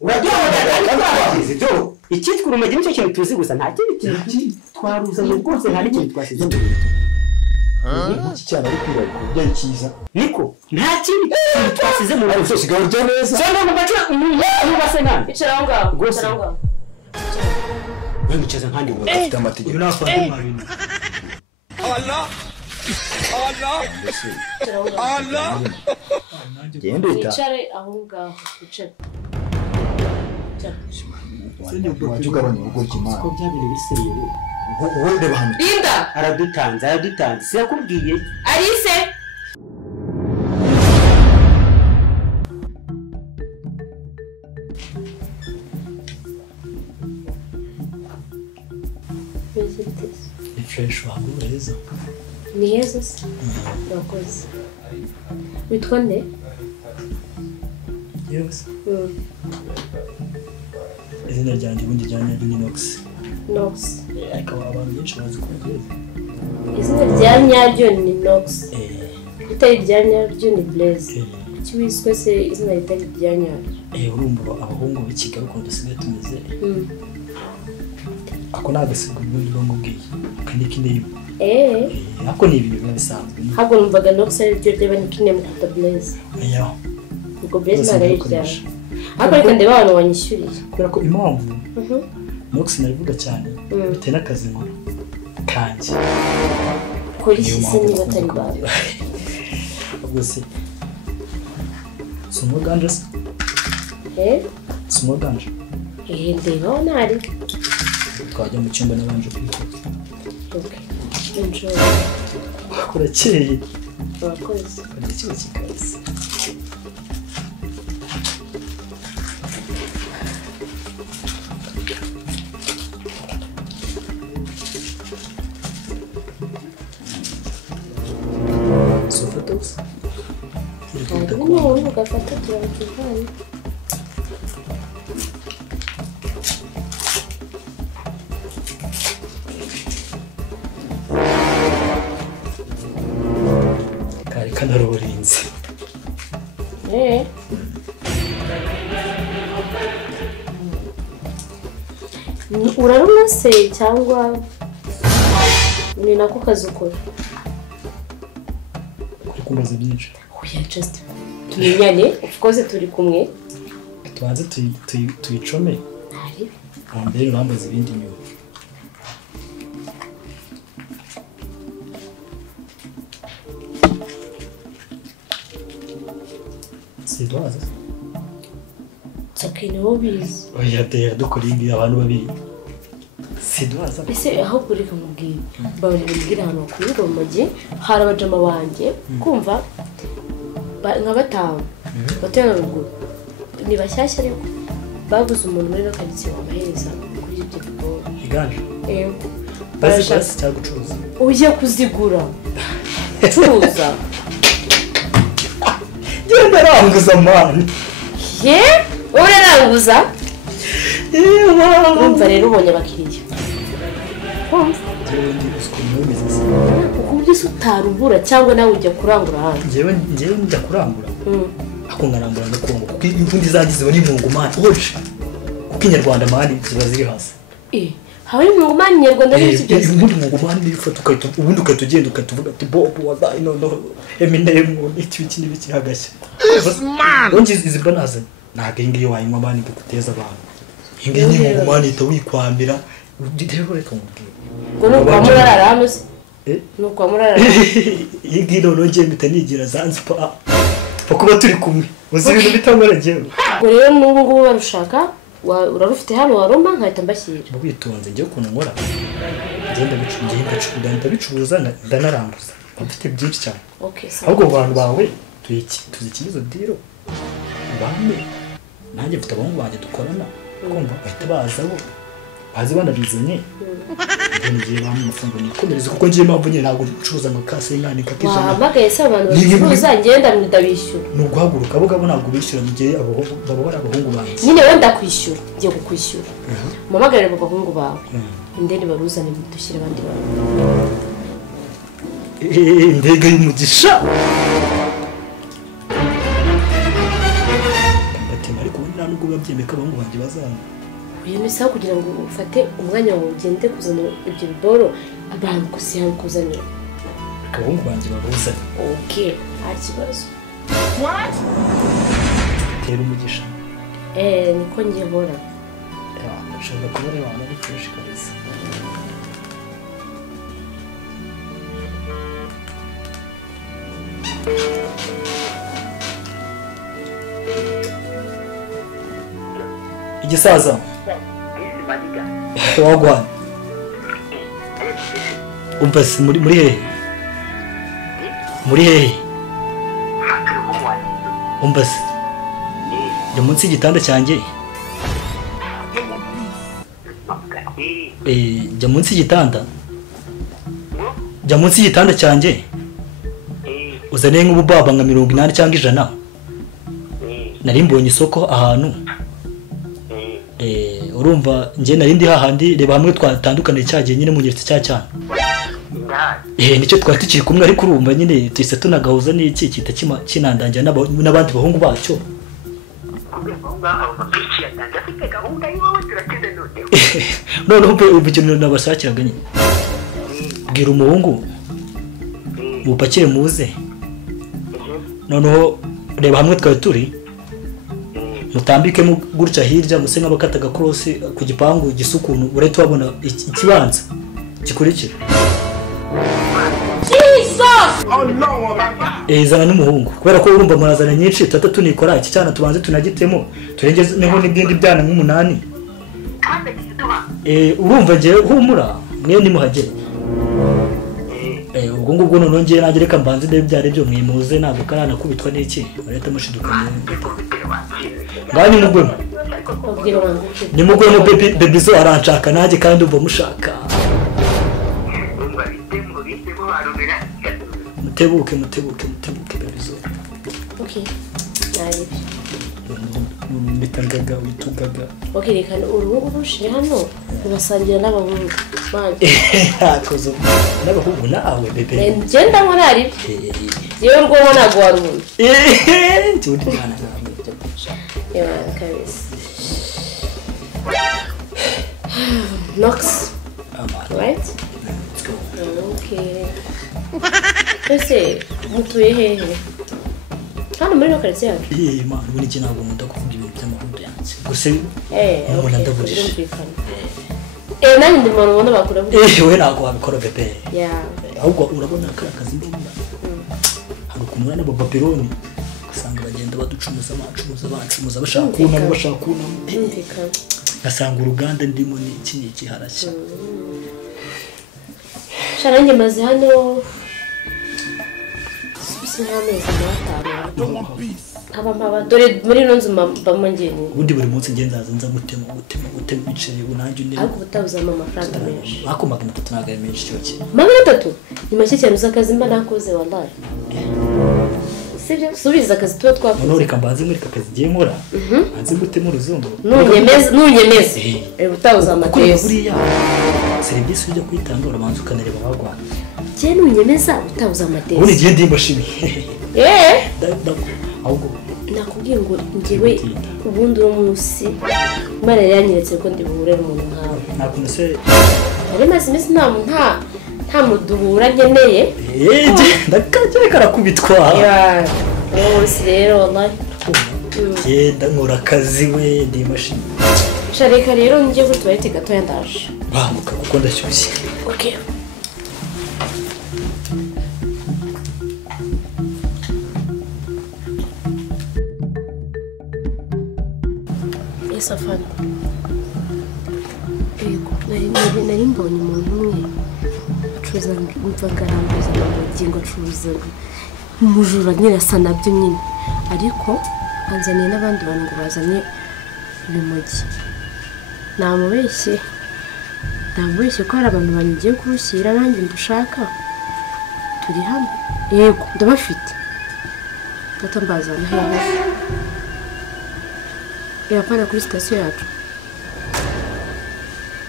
Urabyumva byo icyitwa urumogi nicyo kintu tuzi gusa nta kindi kintu twaruzanye rwose nta n'ikintu twasize imbere iki cyane ari kwirarika byari cyiza niko nta kindi twasize mu rugo cyose gahunda neza cyangwa mu bacu n'ubase nani icara aho ngaho icara aho ngaho wicaza nkandi ngo afite amategeko Allah genda ita icare aho ngaho icare wajya ugabanya urugo ry'Imana ko byabiri biseriye wowe reba hano Linda aradutanze sirakubwiye Alice ni fresh wagura heza ni heza se urakoze witwa nde yes izina ryanjye ubundi ryanya ni Nox akaba abantu benshi bazi ko Blaze izina rya nyaryo ni Nox itari rya nyaryo ni Blaze kiwiswe se izina ritari rya nyaryo urumva abahungu b'ikigali ko dusigaye tumeze ako nagasiga ubundi bamubwiye kaniki name ako ni ibintu bisanzwe hago numvaga Nox ari ryo ryaba ni kine mukuta Blaze ubwo Blaze nagari cyane ako reka ndeba abantu wanyishyuriye kubera ko impamvu Nox narivuga cyane bitewe n'akazi nkora kanjye polisi se niba atari bawe rwose sumo ganja se sumo ganja ndeba ntari twajya mu cyumba n'abanje kwikora enjoy kurakeye urakoze kandi kiba kikaze Sofatos no ugafata turabikuvanye kari kanarurinze uraruma se cyangwa ni nako kazi ukora kuri kumbaza byinshi oya just tumenyane of course turi kumwe tubanze tuyicome mbere urambaza ibindi nyuma sidoaza sakine wobizi oya tera dukora indi abantu babiri sidoaza ese aho kuri kamubwira bari bimubwira hano kuri Rumogi hari abajama banjye kumva nka batanu batera ruguru ni bashyashya ariko baguze umuntu muri lokalitsiye wabahereza kuri ibyo bigoro iganje basi cyangwa gucuruza ugiye kuzigura curuza genda ranguza mani uraranguza urumva rero ubonye abakiriya ukubye se utarubura cyangwa nawe ujya kurangura hanze njyewe njya kurangura ako ngarangura ndakongo kuko imvundi zagize ni mungu mani hoje kuko inyarwanda mani ziba ziri hasi hari mungu mani nyarwanda n'iki byose ubundi mungu mani bifata ukahita ubundi ukahita ugenda ukatuvuga ati bob wallahi no Eminem n'iki n'ibiki hagashya ongize izi banaze ntago ingiye wayinywa mani guteza abantu ingiye ni mungu mani itawikwambira rero reka mubwire ngo nuko amurara hano se nuko amurara yigi none ngiye mpita nigira Zanzibar kuba turi kumwe uzi ibintu bitamuragiye ngo rero n'ubu ngubu barushaka urarufite hano waroma nkahita mbashyira mubwitonze ngiye ukuntu nkora ngenda bicuruza ndanaranguza mfite byinshi cyane ahubwo abantu bawe tuzikizo diro bamwe nanjye mfite abahungu banjye dukorana kumva bahita bazaho bazi banabizanye ngiye bamwe amafungo nikomereza kuko ngiye mpamvu nyine ntabwo ucuruza amakase y'inka kakijana wahamagaye se abantu bacuruza ngenda ndabishyura ni uguhaguruka abo ngabo ntabwo bishyura mu gihe baba bari abahungu banjye nyine wenda kwishyura ngiye kukwishyura muhamagarire abo bahungu bawe indeni baruzane dushyire abandi bantu indege y'umugisha batema ariko nta nubwo babyemeka abahungu banjye bazana uyu ni sawa kugira ngo ufate umwanya wawe ugende kuzana ibyo biboro abantu kuzanira abahungu banjye babuzanye okay nta kibazo tera umugisha niko njye nkora ushobora kuba ari abantu ari fresh kabisa igisaza wagwana umbase muri hehe muri hehe umbase ndi munsi y'igitanda cyanjye jya munsi y'igitanda jya munsi y'igitanda cyanjye uzaniye nk'ububaba nka 80 cyangwa 100 nari mbonye isoko ahantu urumva njye nari ndi hahandi reba hamwe twatandukanye cyagiye nyine mu gihe cya cyane nicyo twari tukiri kumwe ariko urumva nyine twise tunagahuza n'iki kita kinandangira n'abandi bahungu bacyo noneho ubwo ikintu nabashakiraga nyine bwira umuhungu mupakire muze noneho reba hamwe twari turi mutambikemo gutya hirya muse nk'abakataga cross ku gipangu gisukuntu uretse wabona ikibanza gikurikira zana n'umuhungu kubera ko urumva murazana nyinshi tata tunikora iki cyana tubanze tunagitemo turengeze neho n'ibindi byana nk'umunani urumva ngiye humura mwe nimuhagere ubwo ngubwo none ngiye nanjye reka mbanze ndebe byari byo mwimuze ntabwo karana kubitwa n'iki ureta mushidukanye ngani mugwemo nimugwemo baby zo aranshaka nanjye kandi umva mushaka mutebuke baby zo okay nari bitangaga witugaga okay reka uruhu rushire hano ubasangira n'abahungu banje akozo n'abahungu nawe baby ngenda nkorari yewe rwo ntago warubona turi bana yeah kabisa Nox right let's go okay ese mutuye hehe hano muri lokalite yacu man ubundi iki ntabwo nkunda kuvuga ibintu by'amahundo yanjye gusa umuntu ndagurisha nanjye ndi umuntu ubona bakura we ntabwo wabikora bebe ahubwo urabona ko akazi ndimo hari ukuntu urana abapapironi ugasanga bagenda baducumuza bashaka kunamo ngasanga uruganda ndimo ni iki harashya sharange maze hano sinameze mpaba dore muri ino nzu mbamo ngeni ubundi buri munsi ngenza nza gutema ibiceri unanjye unene ariko utabuzamo amafaranga menshi ako 300 ntabwo ari menshi cyo ki 300 ni make cyane uzakazi mba nakoze wallahi sibyo subiza akazi tuba twakoze none reka mbanze muri akazi giye nkora anze gutema uruzungu nunyemeze utabuza amatesi buriya serivisi ujya kwitanga urabanza ukanareba abagwana je nunyemeza utabuza amatesi ubundi giye ndimba shimi ahubwo nakubwiye ngo ngewe ubundi uwo munsi Imana yanyeretse ko ndi buhure umuntu nkawe nakuntu se ari maze imisi nta muduhura nkeneye ndakajya karakubitwa munsi rero wallahi genda nkora akazi we ndi mashini shareka rero ngiye kuri toilette gatoya ndaje banguka kuko ndashyushye okay Safari nari mbonye umuntu umwe acuruza imvagarambuza amagingo acuruza umujura nyine asa nabyo nyine ariko anzaniye n'abandi bantu ngo bazanye ibimogi namubeshye ko hari abantu banyigiye kurushyira nanjye ndushaka turi hano yego ndabafite data mbazana hehe yapana kuri sitasiyo yacu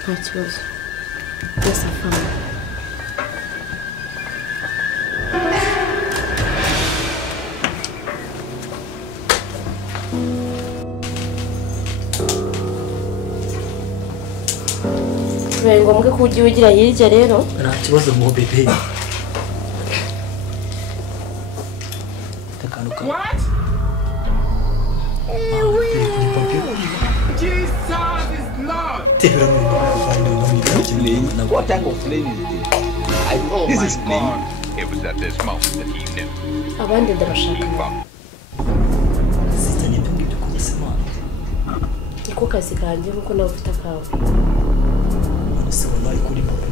nta kibazo yose afana bibaye ngombwa ko ugiye ugira hirya rero nta kibazo mu bebe What? Jesus is Lord. What type of plane is this? This is plane. It was at this moment that he knew. abandi ndabashaka sizanye ibyo ngibyo kugisema niko kazi kanjye nkuko nawe ufite akawe ese wallahi kuri papa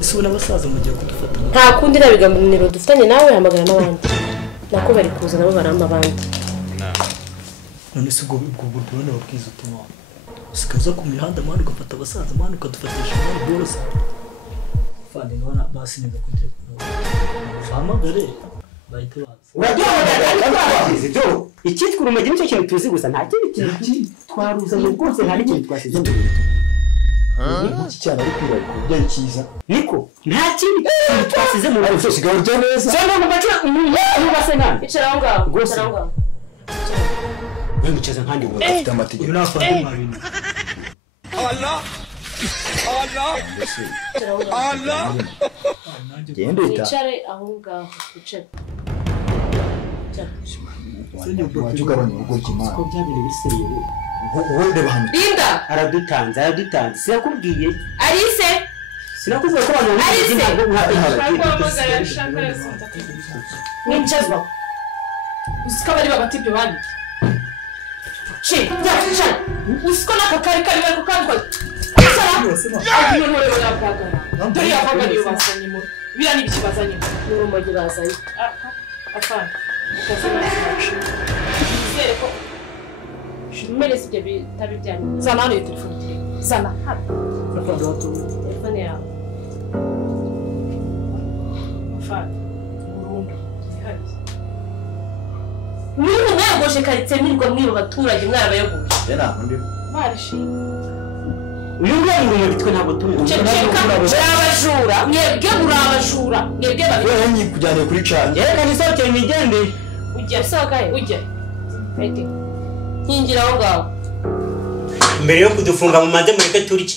ese ubona abasaza mu gihe kudufata nta kundi nabiganiro dufitanye nawe hamagara n'abandi nako bari kuza nabo baramba abandi none se ubwo buryo babwiza utuma sikaza ku mihanda mwana ugafata abasaza mwana ukadufatisha mwana borosa fandi ngona basi neza kujya hamagare bahita baza uraduhamagara do icyitwa urumogi nicyo kintu tuzi gusa nta kindi kintu twaruzanye rwose nta n'ikintu twasize mu rugo iki cyane ari kwirarika uburyo cyiza niko nta kindi kintu twasize mu rugo usigaye urya neza cyangwa mu gace n'ubase nkandi icara aho ngaho Rwose. icara aho ngaho we mucaza nkandi ngo afite amategeko uyu nafandi mwabintu genda uhita wicare aho ngaho wicare wajya ugabanya urugo ry'imana ko byabiri biseriye wowe reba hano Linda aradutanze sinakubwiye Alice sinakubwiye ko abantu Alice! ntabwo mwicazwa usiko bari bagatibye bandi usiko n'akakari kari bari kukandwa dore yavuga niyo bazanye mu biriya ni ibiki bazanye ni urumogi bazanye afana ukazana nizere ko mbere si ibyo bitari byanyu zana hano iyo telefone zana hano telefone yawe afana burundu ihariye niba mwayogoje karitsiye mwirwa mwiba abaturage mwarabayogoje barishimye uyu nguyu ni urumogi twe ntabwo turi abajura mwebwe muri abajura mwebwe babiri wowe nyikujyaniye kuri cani yerekana isohokeye imigende ujya usohoka he ujya nkingira aho ngaho mbere yo kudufunga mu mande mureke turye